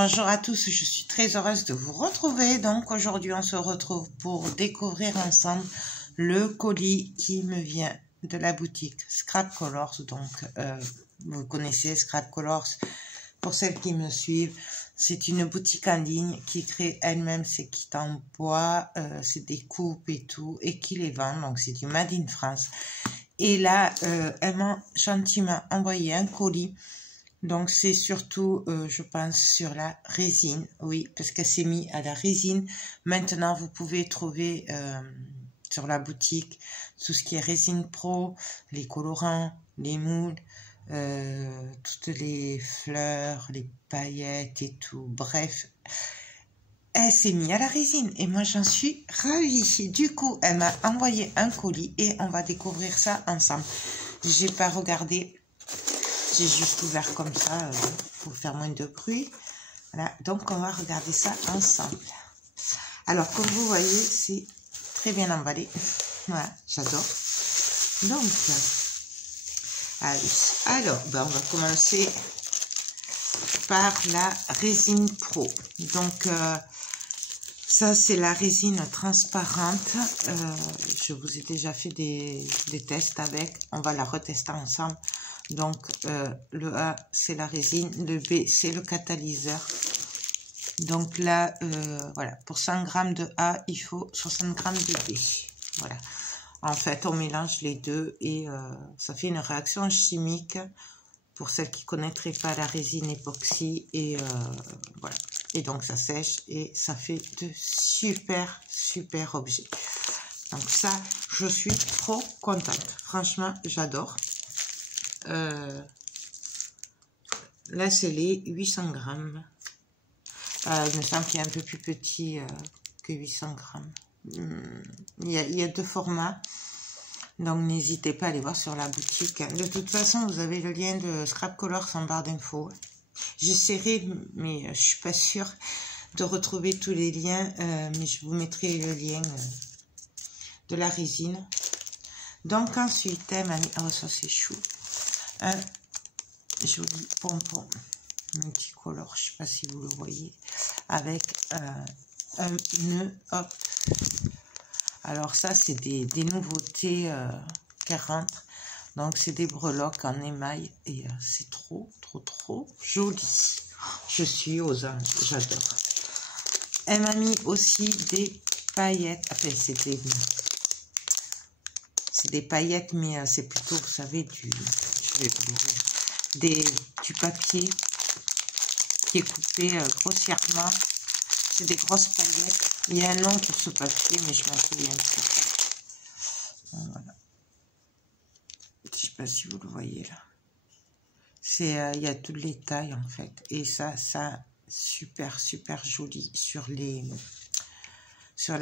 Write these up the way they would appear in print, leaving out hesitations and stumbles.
Bonjour à tous, je suis très heureuse de vous retrouver. Donc aujourd'hui, on se retrouve pour découvrir ensemble le colis qui me vient de la boutique Scrap Colors. Donc vous connaissez Scrap Colors, pour celles qui me suivent. C'est une boutique en ligne qui crée elle-même ses kits en bois, c'est des coupes et tout, et qui les vend. Donc c'est du Made in France. Et là, elle m'a gentiment envoyé un colis. Donc c'est surtout, je pense, sur la résine, oui, parce qu'elle s'est mise à la résine. Maintenant, vous pouvez trouver sur la boutique tout ce qui est résine pro, les colorants, les moules, toutes les fleurs, les paillettes et tout. Bref, elle s'est mise à la résine et moi j'en suis ravie. Du coup, elle m'a envoyé un colis et on va découvrir ça ensemble. J'ai pas regardé. J'ai juste ouvert comme ça pour faire moins de bruit. Voilà, donc on va regarder ça ensemble. Alors, comme vous voyez, c'est très bien emballé. Voilà, j'adore. Donc, allez. Alors, ben, on va commencer par la résine pro. Donc, ça, c'est la résine transparente. Je vous ai déjà fait des tests avec. On va la retester ensemble. Donc, le A, c'est la résine. Le B, c'est le catalyseur. Donc là, voilà, pour 100 g de A, il faut 60 g de B. Voilà. En fait, on mélange les deux et ça fait une réaction chimique pour celles qui ne connaîtraient pas la résine époxy. Et voilà. Et donc, ça sèche et ça fait de super, super objets. Donc ça, je suis trop contente. Franchement, j'adore. Là, c'est les 800 grammes. Il me semble qu'il est un peu plus petit que 800 grammes. Il y a deux formats. Donc, n'hésitez pas à aller voir sur la boutique. De toute façon, vous avez le lien de Scrap Colors en barre d'infos. J'essaierai, mais je suis pas sûre de retrouver tous les liens. Mais je vous mettrai le lien de la résine. Donc, ensuite, elle m'a mis... Oh, ça, c'est chou. Un joli pompon multicolore, je sais pas si vous le voyez, avec un nœud, hop. Alors ça, c'est des nouveautés qui rentrent. Donc c'est des breloques en émail et c'est trop joli. Je suis aux anges, j'adore. Elle m'a mis aussi des paillettes. Enfin, c'est des paillettes, mais c'est plutôt, vous savez, je vais vous dire, du papier qui est coupé grossièrement. C'est des grosses paillettes. Il y a un nom pour ce papier, mais je m'en souviens plus. Voilà. Je ne sais pas si vous le voyez là. Il y a toutes les tailles en fait. Et ça super joli sur les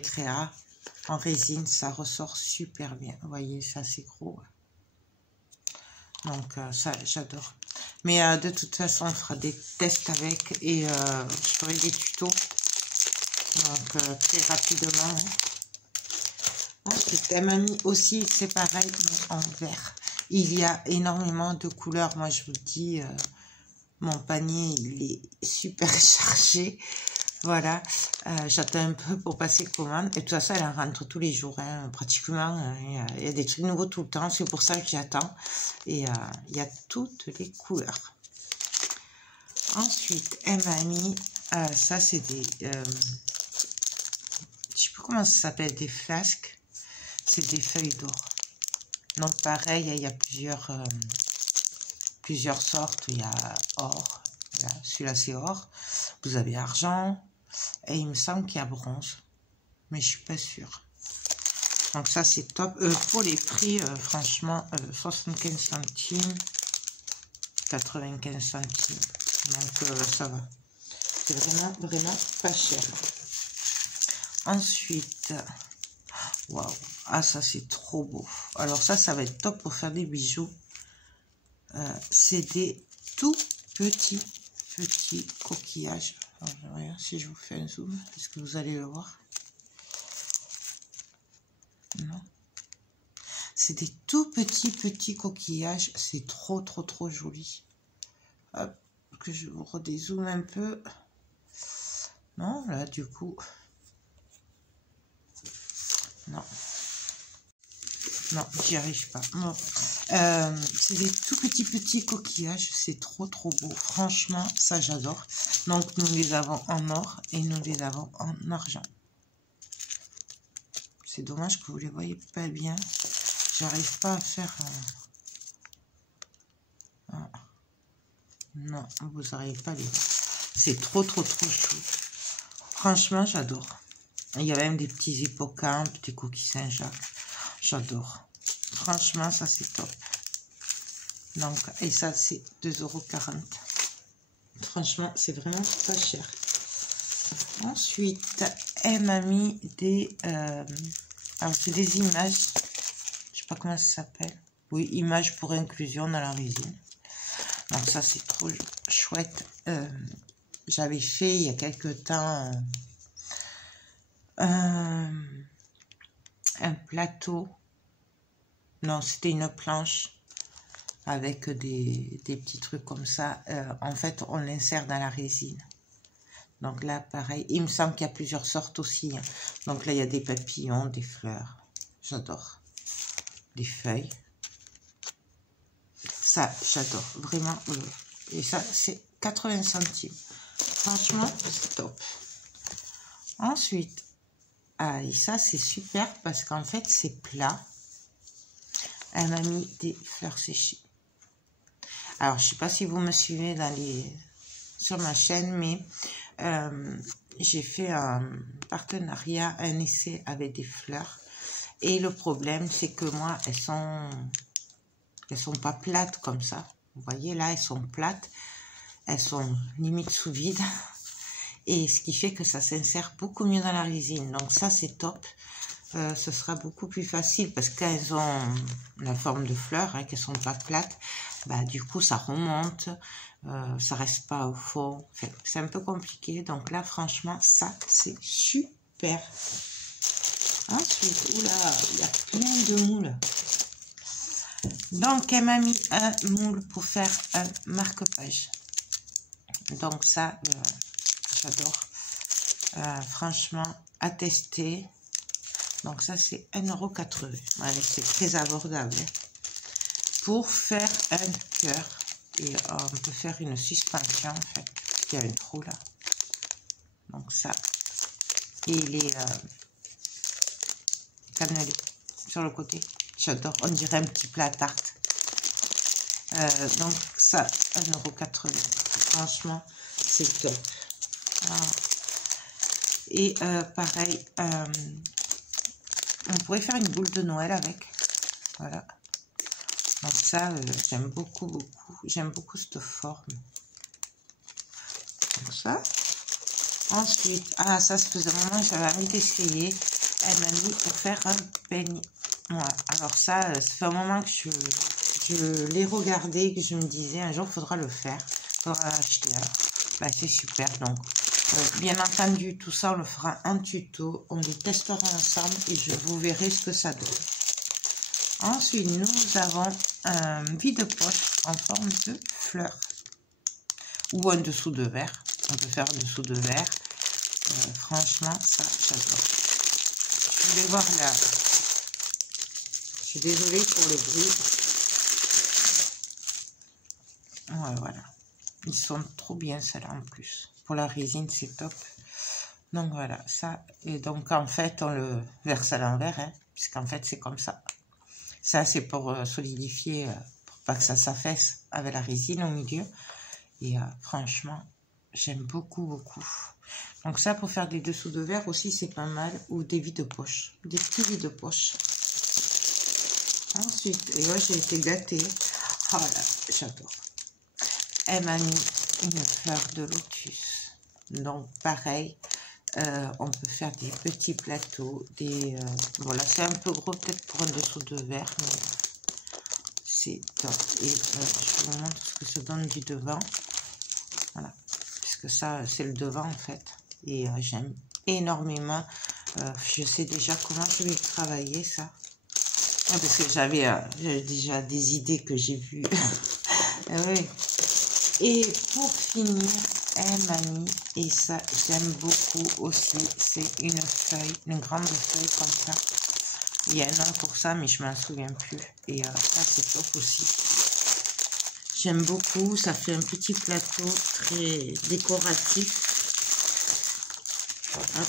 créas. En résine, ça ressort super bien. Vous voyez, ça c'est gros. Donc ça, j'adore. Mais de toute façon, on fera des tests avec et je ferai des tutos. Donc très rapidement. Ensuite, elle m'a mis aussi, c'est pareil, mais en vert. Il y a énormément de couleurs. Moi, je vous dis, mon panier, il est super chargé. Voilà, j'attends un peu pour passer commande. Et de toute façon, elle en rentre tous les jours, hein, pratiquement. Il y a des trucs nouveaux tout le temps. C'est pour ça que j'attends. Et il y a toutes les couleurs. Ensuite, elle m'a mis... ça, c'est des... je sais plus comment ça s'appelle, des flasques. C'est des feuilles d'or. Donc, pareil, il y a plusieurs sortes. Il y a or. Celui-là, c'est or. Vous avez argent. Et il me semble qu'il y a bronze. Mais je suis pas sûre. Donc, ça, c'est top. Pour les prix, franchement, 75 centimes. 95 centimes. Donc, ça va. C'est vraiment pas cher. Ensuite, waouh. Ah, ça, c'est trop beau. Alors, ça va être top pour faire des bijoux. C'est des tout petits coquillages. Alors, regarde, si je vous fais un zoom, est-ce que vous allez le voir? Non. C'est des tout petits coquillages. C'est trop joli. Hop, que je vous redézoome un peu. Non, là, du coup... Non. Non, j'y arrive pas. Bon. C'est des tout petits coquillages. C'est trop beau. Franchement, ça, j'adore. Donc, nous les avons en or et nous les avons en argent. C'est dommage que vous les voyez pas bien. J'arrive pas à faire... Non, vous n'arrivez pas à les voir. C'est trop chou. Franchement, j'adore. Il y a même des petits hippocampes, des coquilles Saint-Jacques. J'adore. Franchement, ça c'est top. Donc, et ça c'est 2,40 €. Franchement, c'est vraiment pas cher. Ensuite, elle m'a mis des... alors, c'est des images. Je sais pas comment ça s'appelle. Oui, images pour inclusion dans la résine. Donc ça, c'est trop chouette. J'avais fait il y a quelques temps un plateau. Non, c'était une planche avec des petits trucs comme ça. En fait, on l'insère dans la résine. Donc là, pareil. Il me semble qu'il y a plusieurs sortes aussi. Hein. Donc là, il y a des papillons, des fleurs. J'adore. Des feuilles. Ça, j'adore. Vraiment. Et ça, c'est 80 centimes. Franchement, c'est top. Ensuite, et ça, c'est super parce qu'en fait, c'est plat. Elle m'a mis des fleurs séchées. Alors, je sais pas si vous me suivez sur ma chaîne, mais j'ai fait un partenariat, un essai avec des fleurs. Et le problème, c'est que moi, elles sont pas plates comme ça. Vous voyez, là, elles sont plates. Elles sont limite sous vide. Et ce qui fait que ça s'insère beaucoup mieux dans la résine. Donc ça, c'est top. Ce sera beaucoup plus facile parce qu'elles ont la forme de fleurs, hein, qu'elles sont pas plates. Bah, du coup, ça remonte. Ça reste pas au fond. Enfin, c'est un peu compliqué. Donc là, franchement, ça, c'est super. Ensuite, oula, il y a plein de moules. Donc, elle m'a mis un moule pour faire un marque-page. Donc ça, j'adore. Franchement, à tester. Donc ça, c'est 1,80 €. Allez, c'est très abordable. Hein. Pour faire un cœur, et on peut faire une suspension, en fait. Il y a un trou là. Donc ça. Et les cannelés sur le côté. J'adore. On dirait un petit plat à tarte. Donc ça, 1,80 €. Franchement, c'est top. Et pareil, on pourrait faire une boule de Noël avec. Voilà. Donc ça, j'aime beaucoup. J'aime beaucoup cette forme. Comme ça. Ensuite, ça se faisait un moment, j'avais envie d'essayer. Elle m'a mis pour faire un peigne. Voilà. Alors ça fait un moment que je l'ai regardé, que je me disais un jour, il faudra le faire. Il faudra l'acheter. Bah, c'est super. Donc, bien entendu, tout ça, on le fera en tuto. On les testera ensemble et je vous verrai ce que ça donne. Ensuite, nous avons un vide-poche en forme de fleur. Ou un dessous de verre. On peut faire un dessous de verre. Franchement, ça, j'adore. Je voulais voir là. Je suis désolée pour le bruit. Ouais, voilà. Ils sont trop bien, celles-là, en plus. Pour la résine, c'est top. Donc, voilà, ça. Et donc, en fait, on le verse à l'envers, hein, puisqu'en fait, c'est comme ça. Ça, c'est pour solidifier, pour pas que ça s'affaisse avec la résine au milieu. Et franchement, j'aime beaucoup. Donc, ça, pour faire des dessous de verre aussi, c'est pas mal. Ou des vides-poches. Des petits vides-poches. Ensuite, et là, j'ai été gâtée. Oh là, j'adore. Elle m'a mis une fleur de lotus. Donc, pareil, on peut faire des petits plateaux. Voilà, c'est un peu gros peut-être pour un dessous de verre, mais c'est top. Et je vous montre ce que ça donne du devant. Voilà, puisque ça, c'est le devant en fait. Et j'aime énormément. Je sais déjà comment je vais travailler ça. Parce que j'avais déjà des idées que j'ai vues. Oui. Et pour finir, elle m'a mis, et ça j'aime beaucoup aussi, c'est une feuille, une grande feuille comme ça. Il y a un nom pour ça, mais je m'en souviens plus. Et ça, c'est top aussi. J'aime beaucoup. Ça fait un petit plateau très décoratif. Hop.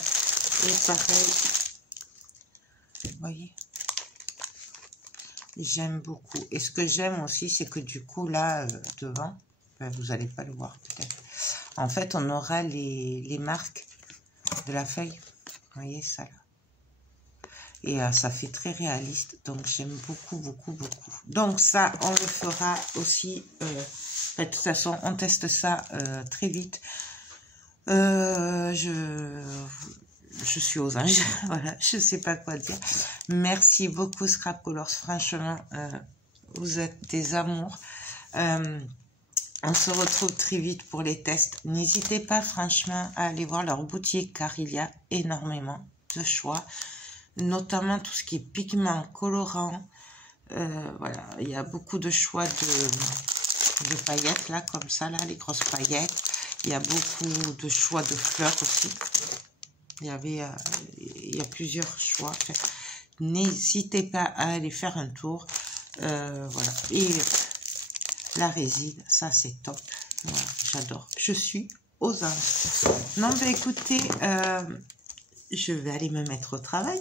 Et pareil, vous voyez, j'aime beaucoup. Et ce que j'aime aussi, c'est que du coup, là, devant, ben, vous n'allez pas le voir peut-être. En fait, on aura les marques de la feuille. Vous voyez ça là. Et ça fait très réaliste, donc j'aime beaucoup, beaucoup, beaucoup. Donc ça, on le fera aussi, de toute façon, on teste ça très vite. Je suis aux anges, voilà, je sais pas quoi dire. Merci beaucoup Scrap Colors, franchement, vous êtes des amours. On se retrouve très vite pour les tests. N'hésitez pas franchement à aller voir leur boutique, car il y a énormément de choix. Notamment tout ce qui est pigments, colorants, voilà, il y a beaucoup de choix de paillettes là, comme ça là, les grosses paillettes. Il y a beaucoup de choix de fleurs aussi. Il y a plusieurs choix. N'hésitez pas à aller faire un tour, voilà. Et la résine, ça c'est top, voilà, j'adore. Je suis aux anges. Non, ben écoutez, je vais aller me mettre au travail.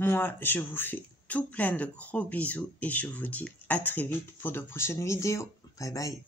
Moi, je vous fais tout plein de gros bisous et je vous dis à très vite pour de prochaines vidéos. Bye bye.